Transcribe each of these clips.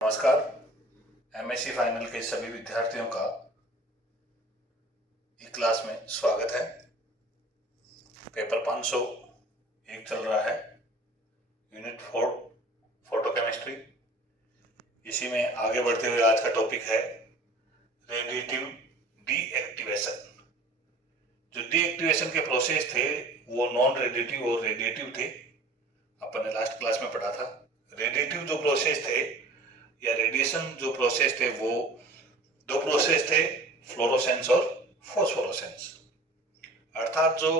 नमस्कार। MSc final के सभी विद्यार्थियों का ई क्लास में स्वागत है। पेपर 500 एक चल रहा है, यूनिट 4 फोटो केमिस्ट्री। इसी में आगे बढ़ते हुए आज का टॉपिक है रेडिएटिव डीएक्टिवेशन। जो डीएक्टिवेशन के प्रोसेस थे वो नॉन रेडिएटिव और रेडिएटिव थे। अपन ने लास्ट क्लास में पढ़ा था। रेडिएटिव जो प्रोसेस थे या रेडिएशन जो प्रोसेस थे वो दो प्रोसेस थे, फ्लोरोसेंस और फॉस्फोरोसेंस। अर्थात जो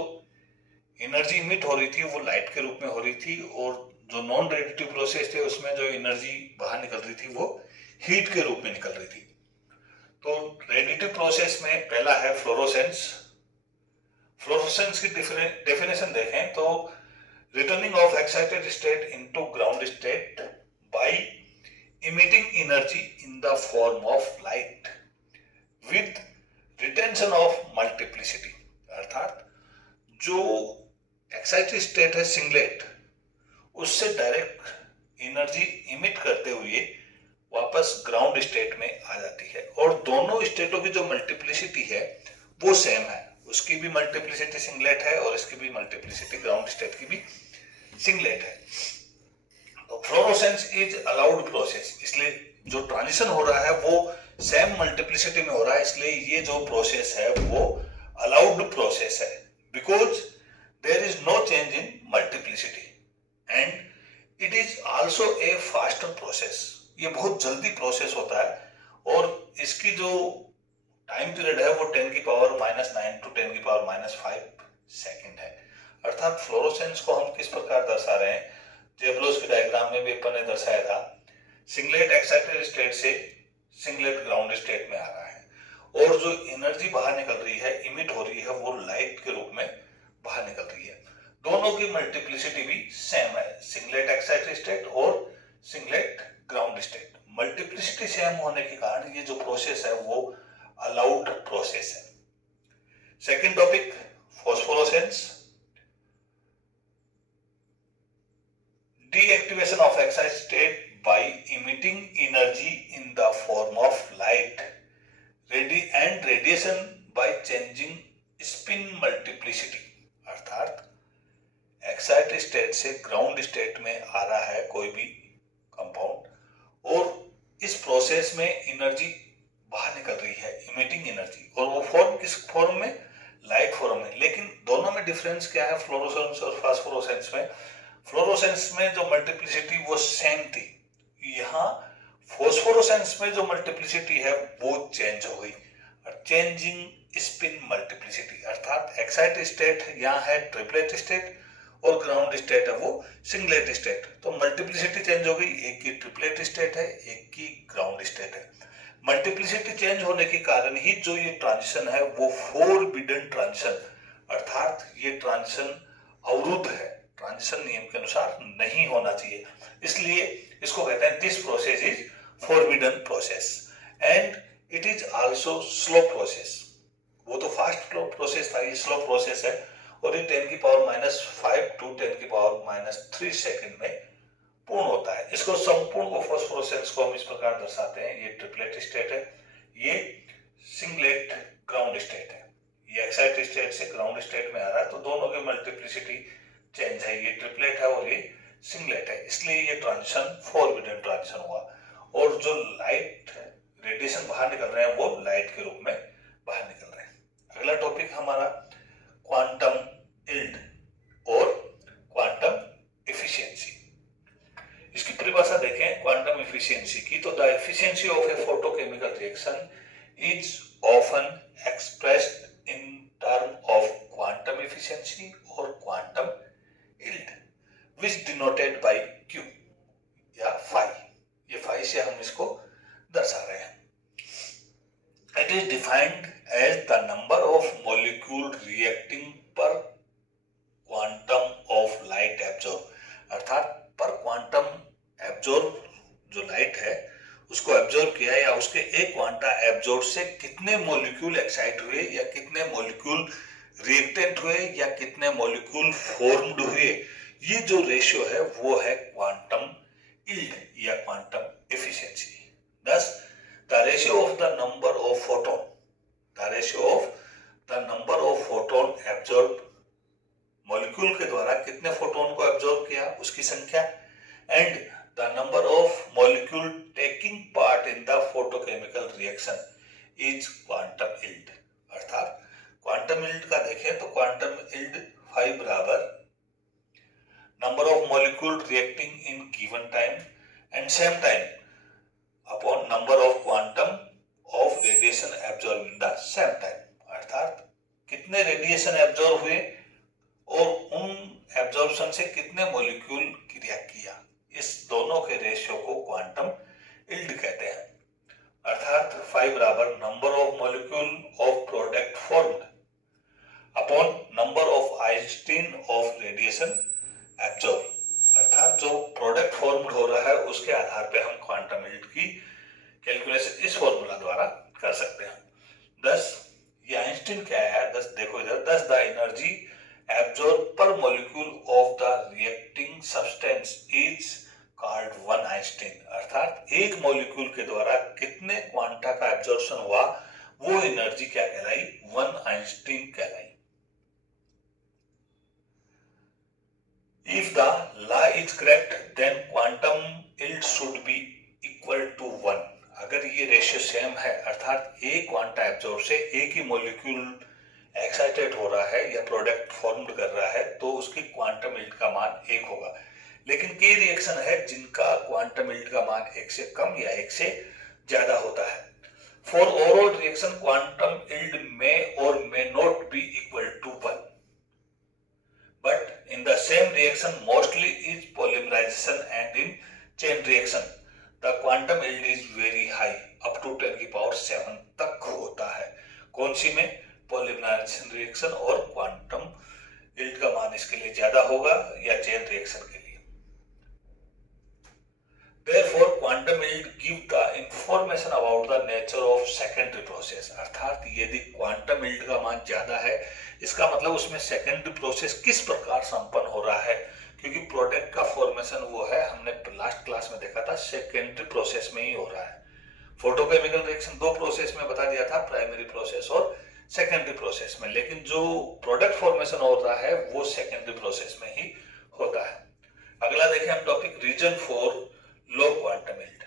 एनर्जी इमिट हो रही थी वो लाइट के रूप में हो रही थी, और जो नॉन रेडिएटिव प्रोसेस थे उसमें जो एनर्जी बाहर निकल रही थी वो हीट के रूप में निकल रही थी। तो रेडिएटिव प्रोसेस में पहला है फ्लोरोसेंस। फ्लोरोसेंस की डेफिनेशन देखें तो returning of excited state into ground state by emitting energy in the form of light with retention of multiplicity। अर्थात जो एक्साइटेड स्टेट है सिंगलेट, उससे डायरेक्ट एनर्जी इमिट करते हुए वापस ग्राउंड स्टेट में आ जाती है, और दोनों स्टेटों की जो मल्टीप्लिसिटी है वो सेम है। उसकी भी मल्टीप्लिसिटी सिंगलेट है और इसकी भी मल्टीप्लिसिटी ग्राउंड स्टेट की भी सिंगलेट है। फ्लोरोसेंस इज अलाउड प्रोसेस, इसलिए जो ट्रांजिशन हो रहा है वो सेम मल्टीप्लिसिटी में हो रहा है, इसलिए ये जो प्रोसेस है वो अलाउड प्रोसेस है, because there is no change in multiplicity and it is also a faster process. ये बहुत जल्दी प्रोसेस होता है, और इसकी जो टाइम पीरियड है वो 10 की पावर -9 टू 10 की पावर -5 सेकेंड है। अर्थात फ्लोरोसेंस को हम किस प्रकार दर्शा रहे हैं, जेब्लोस के डायग्राम में भी अपन ने दर्शाया था। सिंगलेट एक्साइटेड स्टेट से सिंगलेट ग्राउंड स्टेट में आ रहा है, और जो एनर्जी बाहर निकल रही है, इमिट हो रही है, वो लाइट के रूप में बाहर निकल रही है। दोनों की मल्टीप्लिसिटी भी सेम है, सिंगलेट एक्साइटेड स्टेट और singlet ground state. Multiplicity same होने के कारण ये जो प्रोसेस है वो अलाउड प्रोसेस है। Second topic phosphorescence. Deactivation of excited state by emitting energy in the form of light and radiation by changing spin multiplicity। अर्थात एक्साइटेड स्टेट से ग्राउंड स्टेट में आ रहा है कोई भी कंपाउंड, और इस प्रोसेस में एनर्जी बाहर निकल रही है, इमिटिंग एनर्जी, और वो फॉर्म किस फॉर्म में, लाइट फॉर्म में। लेकिन दोनों में डिफरेंस क्या है फ्लोरोसेंस और फास्फोरोसेंस में? फ्लोरोसेंस में जो मल्टीप्लिसिटी वो सेम थी, यहाँ फॉस्फोरोसेंस में जो मल्टीप्लिसिटी है वो चेंज हो गई, चेंजिंग स्पिन मल्टीप्लिसिटी। अर्थात एक्साइटेड स्टेट यहाँ है ट्रिपलेट स्टेट और ग्राउंड स्टेट है वो सिंगलेट स्टेट, तो मल्टीप्लिसिटी चेंज हो गई। एक की ट्रिपलेट स्टेट है, एक की ग्राउंड स्टेट है। मल्टीप्लिसिटी चेंज होने के कारण ही जो ये ट्रांजिशन है वो फोरबिडन ट्रांजिशन, अर्थात ये ट्रांजिशन अवरुद्ध है, ट्रांजिशन नियम के अनुसार नहीं होना चाहिए, इसलिए इसको कहते हैं this process is forbidden process and it is also slow process. वो तो फास्ट प्रोसेस था, ये स्लो प्रोसेस है, और ये 10 की पावर -5 टू 10 की पावर -3 सेकंड में पूर्ण होता है। इसको संपूर्ण फॉस्फोरोसेंस को हम इस प्रकार दर्शाते हैं, ये ट्रिपलेट स्टेट है, ये सिंगलेट ग्राउंड स्टेट है, ये एक्साइटेड स्टेट से ग्राउंड स्टेट में आ रहा है, तो दोनों की मल्टीप्लिसिटी चेंज है, ये ट्रिपलेट है और ये सिंगलेट है, इसलिए ये ट्रांजिशन फोरबिडन ट्रांजिशन हुआ, और जो लाइट रेडिएशन बाहर निकल रहे हैं वो लाइट के रूप में बाहर निकल रहे हैं। अगला टॉपिक हमारा क्वांटम यील्ड और क्वांटम एफिशिएंसी। इसकी परिभाषा देखें क्वांटम एफिशिएंसी की, तो the efficiency of A photochemical reaction is often expressed in term of quantum efficiency और quantum yield which denoted by Q या phi। ये phi से हम इसको दर्शा रहे हैं। It is defined as the number of molecule reacting per quantum of light absorbed। अर्थात पर क्वांटम एब्जॉर्ब जो लाइट है उसको एब्जॉर्ब किया या उसके एक क्वांटा एब्जॉर्ब से कितने मॉलिक्यूल एक्साइट हुए या कितने मॉलिक्यूल रिएक्टेंट हुए या कितने मॉलिक्यूल फॉर्म्ड हुए, ये जो रेशियो है वो है क्वांटम यील्ड या क्वांटम एफिशिएंसी। की संख्या, and the number of molecule taking part in the photochemical reaction is quantum yield. अर्थात क्वांटम यील्ड का देखें तो क्वांटम यील्ड फाई बराबर number of molecule reacting in given time and same time upon number of quantum of radiation absorb in the same time. अर्थात कितने radiation absorb हुए और उन एब्जॉर्प्शन से कितने मॉलिक्यूल रिएक्ट किया, इस दोनों के रेशियो को क्वांटम यील्ड कहते हैं। अर्थात फाई बराबर number of molecule of product formed upon number of Einstein of radiation absorb. अर्थात जो प्रोडक्ट फॉर्म्ड हो रहा है उसके आधार पे हम क्वांटम यील्ड की कैलकुलेशन इस फॉर्मूला द्वारा कर सकते हैं। 10 ये आइंस्टीन क्या है, 10 देखो इधर, 10 द एनर्जी एब्जॉर्ब पर molecule of the reacting substance is called 1 Einstein. अर्थात एक मॉलिक्यूल के द्वारा कितने क्वांटा का एब्जॉर्प्शन हुआ वो एनर्जी क्या कहलाई, 1 आइंस्टीन कहलाई। If the law is correct, then quantum yield should be equal to 1। अगर ये रेशियो सेम है, अर्थात एक क्वांटा एब्जॉर्ब से एक ही मॉलिक्यूल एक्साइटेड हो रहा है या प्रोडक्ट फॉर्म्ड कर रहा है, तो उसकी क्वांटम यील्ड का मान 1 होगा। लेकिन कई रिएक्शन है जिनका क्वांटम यील्ड का मान 1 से कम या 1 से ज्यादा होता है। For overall reaction quantum yield may और may not be equal to 1, but in the same reaction mostly is polymerization, and in chain reaction the quantum yield is very high, up to 10 की power 7 तक होता है। कौन सी में, polymerisation reaction, और quantum yield का मान इसके लिए ज्यादा होगा या चेन रिएक्शन के लिए। Therefore quantum yield give the information about the nature of secondary process। अर्थात यदि क्वांटम यील्ड का मान ज्यादा है, इसका मतलब उसमें सेकेंडरी प्रोसेस किस प्रकार संपन्न हो रहा है, क्योंकि प्रोडक्ट का फॉर्मेशन वो है, हमने लास्ट क्लास में देखा था, सेकेंडरी प्रोसेस में ही हो रहा है। फोटोकेमिकल रिएक्शन 2 प्रोसेस में बता दिया था, प्राइमरी प्रोसेस और सेकेंडरी प्रोसेस में, लेकिन जो प्रोडक्ट फॉर्मेशन हो रहा है वो सेकेंडरी प्रोसेस में ही होता है। अगला देखें हम topic, reason for low quantum yield.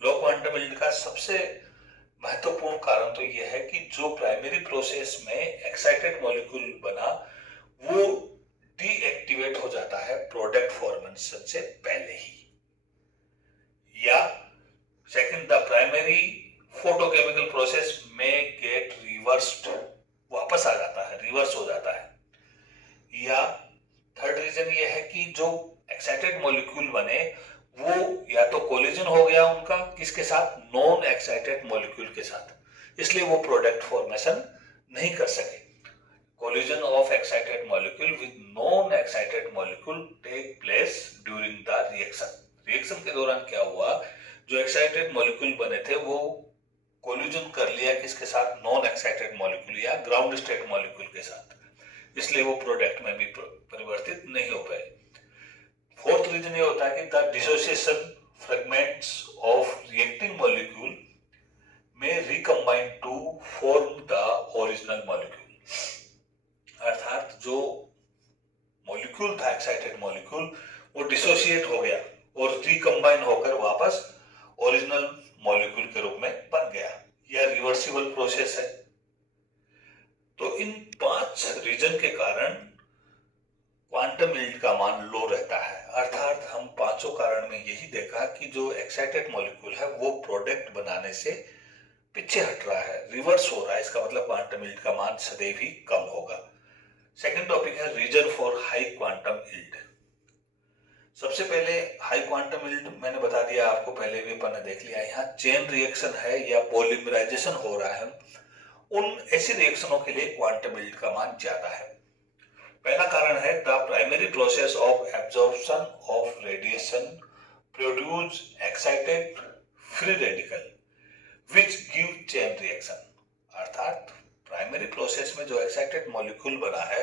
Low quantum yield का सबसे महत्वपूर्ण कारण तो यह है कि जो प्राइमरी प्रोसेस में एक्साइटेड मॉलिक्यूल बना वो डीएक्टिवेट हो जाता है प्रोडक्ट फॉर्मेशन से पहले ही, या second the primary photochemical process में गेट रिवर्स्ड, वापस आ जाता है, रिवर्स हो जाता है। या थर्ड रीजन ये है कि जो एक्साइटेड मॉलिक्यूल बने वो या तो कोलिजन हो गया उनका किसके साथ, नॉन एक्साइटेड मॉलिक्यूल के साथ, इसलिए वो प्रोडक्ट फॉर्मेशन नहीं कर सके। Collision of excited molecule with non excited molecule take place during the reaction. Reaction के दौरान क्या हुआ, जो एक्साइटेड मॉलिक्यूल बने थे वो कोलिजन कर लिया किसके साथ, नॉन एक्साइटेड मॉलिक्यूल या ग्राउंड स्टेट मॉलिक्यूल के साथ, इसलिए वो प्रोडक्ट में भी परिवर्तित नहीं हो पाए। फोर्थ रीजन ये होता है कि the dissociation fragments of reacting molecule may recombine to form the original molecule. अर्थात जो मॉलिक्यूल था एक्साइटेड मॉलिक्यूल वो डिसोसिएट हो गया और रिकम्बाइन होकर वापस ओरिजिनल मॉलिक्यूल के रूप में बन गया। यह रिवर्सिबल प्रोसेस है। तो इन 5 रीजन के कारण क्वांटम यील्ड का मान लो रहता है। अर्थात हम 5 कारण में यही देखा कि जो एक्साइटेड मॉलिक्यूल है वो प्रोडक्ट बनाने से पीछे हट रहा है, रिवर्स हो रहा है, इसका मतलब क्वांटम यील्ड का मान सदैव ही कम होगा। सेकंड टॉपिक है reason for high quantum yield. सबसे पहले हाई क्वांटम यील्ड मैंने बता दिया आपको, पहले भी अपन ने देख लिया। यहाँ चेन रिएक्शन है या पॉलीमराइजेशन हो रहा है, उन ऐसी रिएक्शनों के लिए क्वांटम यील्ड का मान ज्यादा है। पहला कारण है the primary process of absorption of radiation produce excited free radical which give chain reaction. अर्थात प्राइमरी प्रोसेस में जो एक्साइटेड मॉलिक्यूल बना है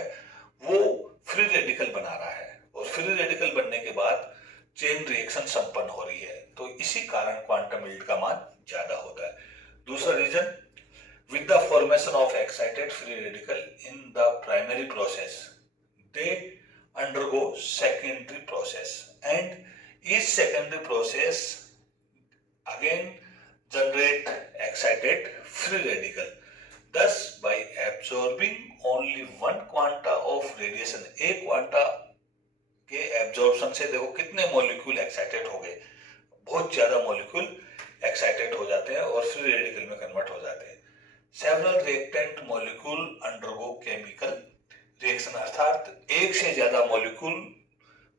वो फ्री रेडिकल बना रहा है और फ्री रेडिकल बनने के बाद चेन रिएक्शन संपन्न हो रही है, तो इसी कारण क्वांटम यील्ड का मान ज्यादा होता है। दूसरा reason, with the formation of excited free radical in the primary process they undergo secondary process। and each secondary process again generate excited free radical. Thus, by absorbing only one quanta of radiation, एक quanta के absorption से देखो कितने molecule excited हो गए, बहुत ज्यादा molecule excited हो जाते हैं और फ्री रेडिकल में कन्वर्ट हो जाते हैं. Several reactant molecule undergo chemical reaction, अर्थात एक से ज्यादा मॉलिक्यूल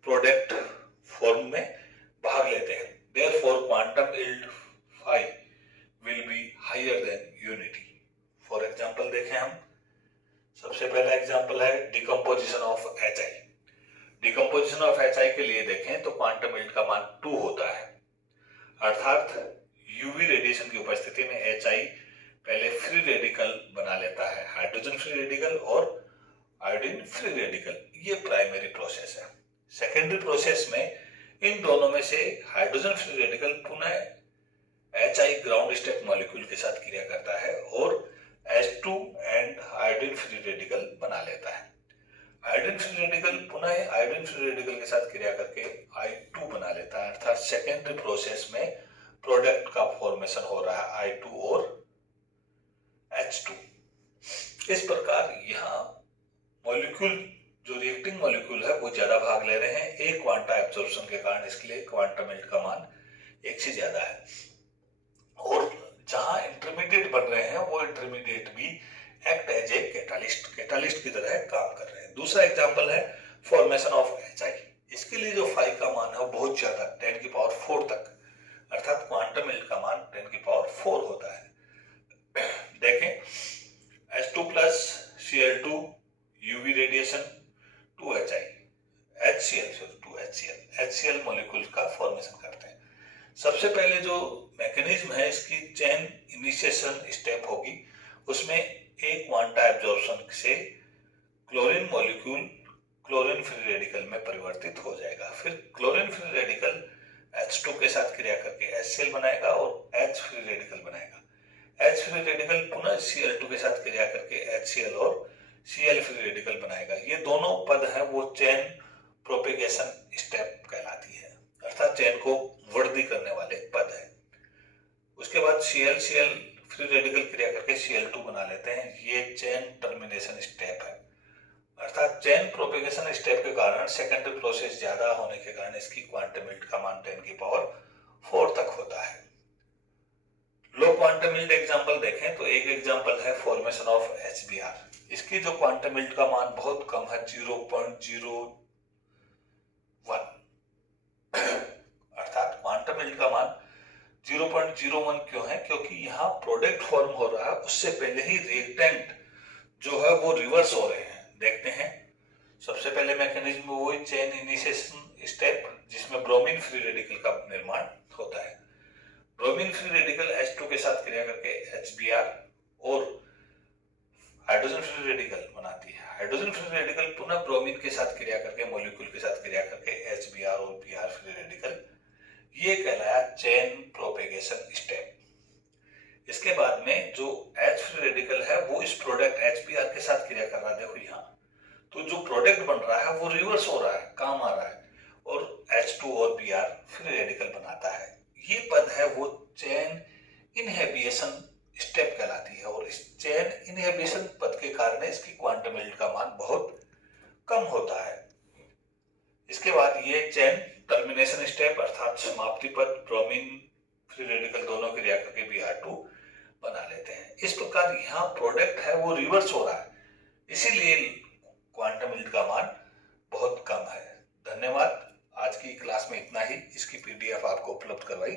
प्रोडक्ट फॉर्म में भाग लेते हैं. Therefore, quantum yield phi will be higher than unity. For example देखें हम, सबसे पहला एग्जांपल है decomposition of HI. Decomposition of HI के लिए देखें तो क्वांटम यील्ड का मान 2 होता है, अर्थात यूवी रेडिएशन की उपस्थिति में HI पहले फ्री रेडिकल बना लेता है, हाइड्रोजन फ्री रेडिकल और आयोडीन फ्री रेडिकल. ये प्राइमरी प्रोसेस है. सेकेंडरी प्रोसेस में इन दोनों में से हाइड्रोजन फ्री रेडिकल पुनः HI ग्राउंड स्टेट मॉलिक्यूल के साथ क्रिया करता है और H2 and iodine free radical बना लेता है. आयोडीन फ्री रेडिकल पुनः आयोडीन फ्री रेडिकल के साथ क्रिया करके I2 बना लेता है, अर्थात सेकेंडरी प्रोसेस में प्रोडक्ट का फॉर्मेशन हो रहा है I2 और H2. इस प्रकार यहाँ मॉलिक्यूल जो रिएक्टिंग मॉलिक्यूल है वो ज्यादा भाग ले रहे हैं एक क्वांटा एब्जॉर्प्शन के कारण, इसके लिए क्वांटम यील्ड का मान 1 से ज्यादा है. और जहां इंटरमीडिएट बन रहे हैं वो इंटरमीडिएट भी एक्ट एज ए कैटालिस्ट की तरह काम कर रहे हैं. दूसरा एग्जांपल है फॉर्मेशन ऑफ HI. इसके लिए जो फाई का मान है वो बहुत ज्यादा 10 की पावर 4 तक, अर्थात क्वांटम यील्ड का मान 10 की पावर 4 होता है. देखें H2 plus Cl2 UV radiation 2HI HCl molecule का फॉर्मेशन करते हैं. सबसे पहले जो मैकेनिज्म है इसकी चेन इनिशिएशन स्टेप होगी, उसमें एक क्वांटा एब्जॉर्प्शन से chlorine molecule chlorine free radical में परिवर्तित हो जाएगा. फिर क्लोरीन फ्री रेडिकल H2 के साथ क्रिया करके HCl बनाएगा और H फ्री रेडिकल बनाएगा. H फ्री रेडिकल पुनः Cl2 के साथ क्रिया करके HCl और Cl फ्री रेडिकल बनाएगा. ये दोनों पद है वो चेन प्रोपेगेशन स्टेप कहलाती है, अर्थात चेन को वृद्धि करने वाले पद है. उसके बाद Cl फ्री रेडिकल क्रिया करके Cl2 बना लेते हैं. ये चेन टर्मिनेशन स्टेप है, अर्थात चेन प्रोपेगेशन स्टेप के कारण सेकेंडरी प्रोसेस ज्यादा होने के कारण इसकी क्वांटम यील्ड का मान 10 की पावर 4 तक होता है. लो क्वांटम यील्ड एग्जांपल देखें तो एक एग्जांपल है फॉर्मेशन ऑफ HBr. इसकी जो क्वांटम यील्ड का मान बहुत कम है 0.01, अर्थात क्वांटम यील्ड का मान 0.01 क्यों है? क्योंकि यहाँ प्रोडक्ट फॉर्म हो रहा है, उससे पहले ही रिएक्टेंट जो है वो रिवर्स हो रहे हैं. देखते हैं सबसे पहले मैकेनिज्म वही चेन इनिशिएशन स्टेप जिसमें ब्रोमीन फ्री रेडिकल का निर्माण होता है. ब्रोमीन फ्री रेडिकल H2 के साथ क्रिया करके HBr और हाइड्रोजन फ्री रेडिकल बनाती है. हाइड्रोजन फ्री रेडिकल पुनः ब्रोमीन के साथ क्रिया करके मॉलिक्यूल के साथ क्रिया करके HBr और Br फ्री रेडिकल, ये कहलाया चेन प्रोपेगेशन स्टेप. इसके बाद में जो H फ्री रेडिकल है वो इस प्रोडक्ट HBr के साथ क्रिया कर रहा है. देखो यहाँ तो जो प्रोडक्ट बन रहा है वो रिवर्स हो रहा है, काम आ रहा है, और H2 और Br फ्री रेडिकल बनाता है. ये पद है वो चेन इनहिबिशन स्टेप कहलाती है और इस चेन इनहिबिशन पद के कारण इसकी क्वांटम यील्ड का मान बहुत कम होता है. इसके बाद ये चेन टर्मिनेशन स्टेप अर्थात समाप्ति पद ब्रोमीन फ्री रेडिकल दोनों क्रिया करके Br2 बना लेते हैं. इस प्रकार यहाँ प्रोडक्ट है वो रिवर्स हो रहा है, इसीलिए क्वांटम यील्ड का मान बहुत कम है. धन्यवाद. आज की क्लास में इतना ही. इसकी PDF आपको उपलब्ध करवाई